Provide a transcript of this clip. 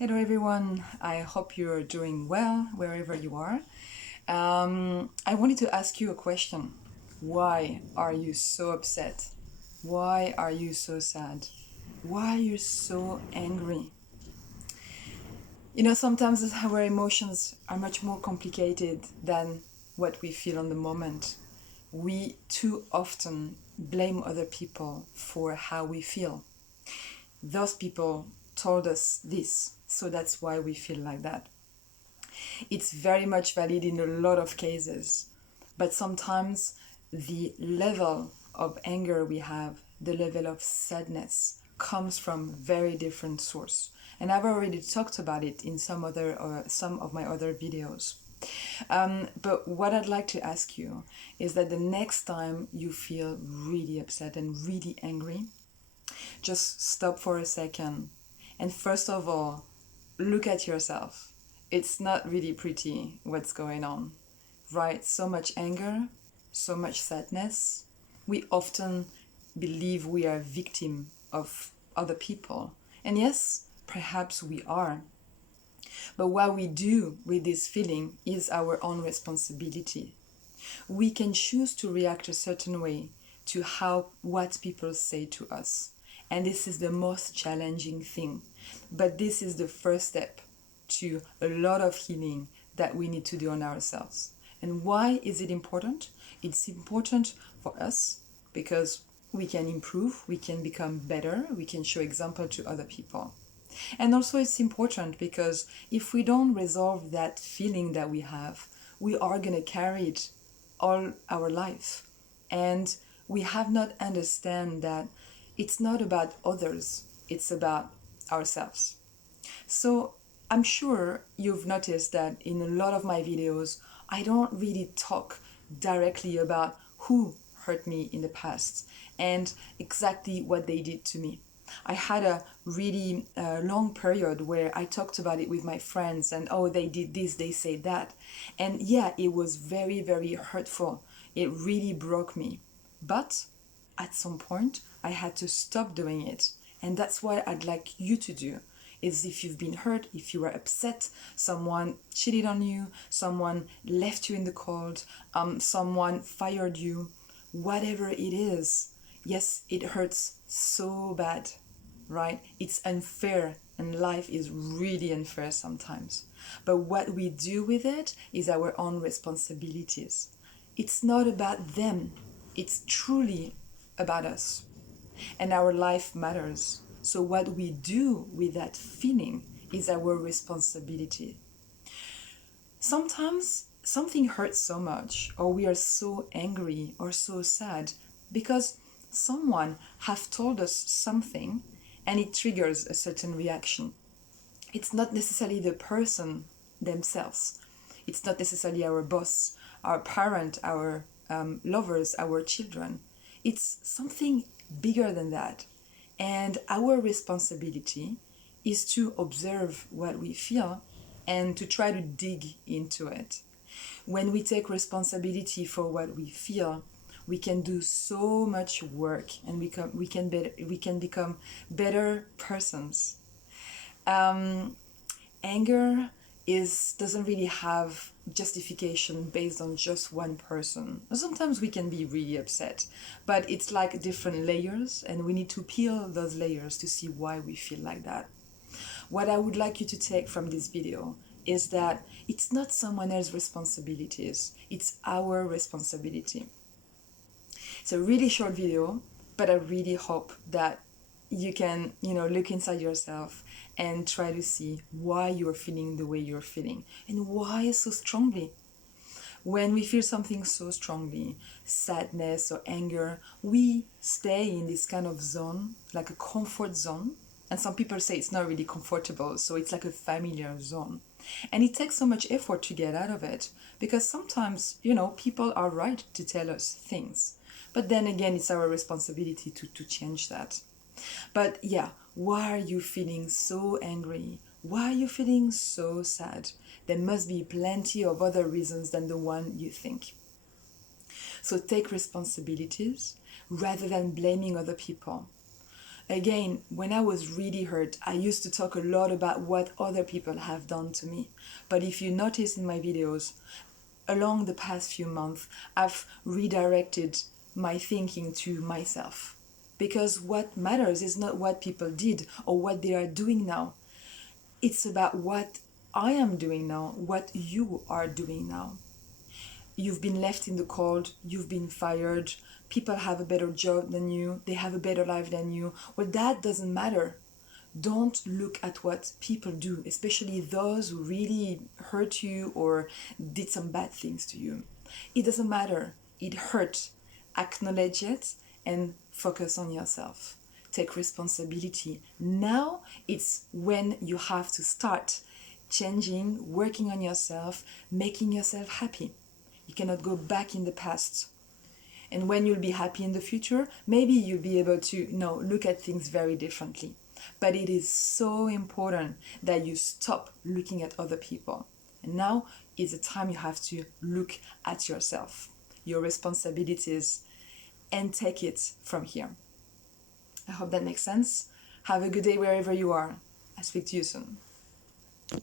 Hello everyone, I hope you're doing well wherever you are. I wanted to ask you a question. Why are you so upset? Why are you so sad? Why are you so angry? Sometimes our emotions are much more complicated than what we feel on the moment. We too often blame other people for how we feel. Those people told us this, so that's why we feel like that. It's very much valid in a lot of cases, but sometimes the level of anger we have, the level of sadness, comes from very different source. And I've already talked about it in some of my other videos. But what I'd like to ask you is that the next time you feel really upset and really angry, just stop for a second and first of all, look at yourself. It's not really pretty what's going on, right? So much anger, so much sadness. We often believe we are victim of other people. And yes, perhaps we are. But what we do with this feeling is our own responsibility. We can choose to react a certain way to what people say to us. And this is the most challenging thing. But this is the first step to a lot of healing that we need to do on ourselves. And why is it important? It's important for us because we can improve, we can become better, we can show example to other people. And also it's important because if we don't resolve that feeling that we have, we are going to carry it all our life. And we have not understand that it's not about others, it's about ourselves. So I'm sure you've noticed that in a lot of my videos, I don't really talk directly about who hurt me in the past and exactly what they did to me. I had a really long period where I talked about it with my friends and oh, they did this, they said that. And yeah, it was very, very hurtful. It really broke me. But at some point, I had to stop doing it. And that's what I'd like you to do. Is if you've been hurt, if you were upset, someone cheated on you, someone left you in the cold, someone fired you, whatever it is, yes, it hurts so bad, right? It's unfair, and life is really unfair sometimes. But what we do with it is our own responsibilities. It's not about them, it's truly about us. And our life matters. So, what we do with that feeling is our responsibility. Sometimes something hurts so much, or we are so angry or so sad because someone have told us something and it triggers a certain reaction. It's not necessarily the person themselves. It's not necessarily our boss, our parent, our lovers, our children. It's something bigger than that. And our responsibility is to observe what we feel and to try to dig into it. When we take responsibility for what we feel, we can do so much work and we can become better persons. Anger is doesn't really have justification based on just one person. Sometimes we can be really upset, but it's like different layers and we need to peel those layers to see why we feel like that. What I would like you to take from this video is that it's not someone else's responsibilities, it's our responsibility. It's a really short video, but I really hope that you can, look inside yourself and try to see why you're feeling the way you're feeling and why so strongly. When we feel something so strongly, sadness or anger, we stay in this kind of zone, like a comfort zone. And some people say it's not really comfortable, so it's like a familiar zone. And it takes so much effort to get out of it because sometimes, people are right to tell us things. But then again, it's our responsibility to change that. But yeah, why are you feeling so angry? Why are you feeling so sad? There must be plenty of other reasons than the one you think. So take responsibilities rather than blaming other people. Again, when I was really hurt, I used to talk a lot about what other people have done to me. But if you notice in my videos, along the past few months, I've redirected my thinking to myself. Because what matters is not what people did or what they are doing now. It's about what I am doing now, what you are doing now. You've been left in the cold, you've been fired, people have a better job than you, they have a better life than you. Well, that doesn't matter. Don't look at what people do, especially those who really hurt you or did some bad things to you. It doesn't matter. It hurt. Acknowledge it and focus on yourself. Take responsibility. Now it's when you have to start changing, working on yourself, making yourself happy. You cannot go back in the past. And when you'll be happy in the future, maybe you'll be able to, look at things very differently. But it is so important that you stop looking at other people. And now is the time you have to look at yourself, your responsibilities, and take it from here. I hope that makes sense. Have a good day wherever you are. I'll speak to you soon.